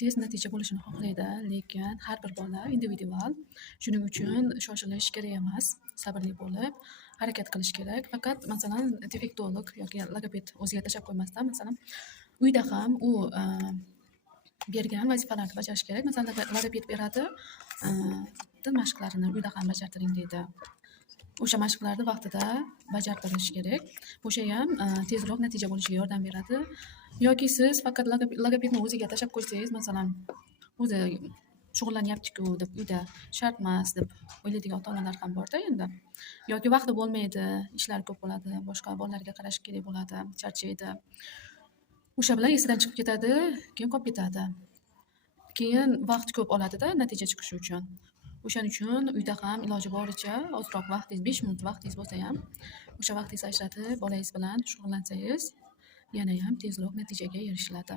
tez natija bo'lishini xohlaydi, lekin har bir bola individual. Shuning uchun shoshilish kerak emas, sabrli bo'lib harakat qilish kerak. Faqat masalan defektolog yoki logoped o'ziga tashlab qo'ymasdan, masalan uyda ham u bergan vazifalarni bajarish kerak. Masalan logoped beradi, til mashqlarini uyda ham bajartiring deydi. O'sha mashqlarni vaqtida bajartirish kerak. O'sha ham tezroq natija bo'lishiga yordam beradi. Yoki siz faqat logopedni o'ziga tashlab qo'ysangiz, masalan o'zi shug'ullanyapti-ku deb uyda shart emas deb o'ylaydigan ota-onalar ham borda endi. Yoki vaqti bo'lmaydi, ishlari ko'p bo'ladi, boshqa bolalarga qarash kerak bo'ladi, charchaydi. O'sha bilan esidan chiqib ketadi, keyin qolib ketadi. Keyin vaqt ko'p oladida natija chiqishi uchun. O'shaning uchun uyda ham iloji boricha ozroq vaqtingiz, 5 minut vaqtingiz bo'lsa ham, o'sha vaqtingizni ajratib bolangiz bilan shug'ullansangiz, yana ham tezroq natijaga erishiladi.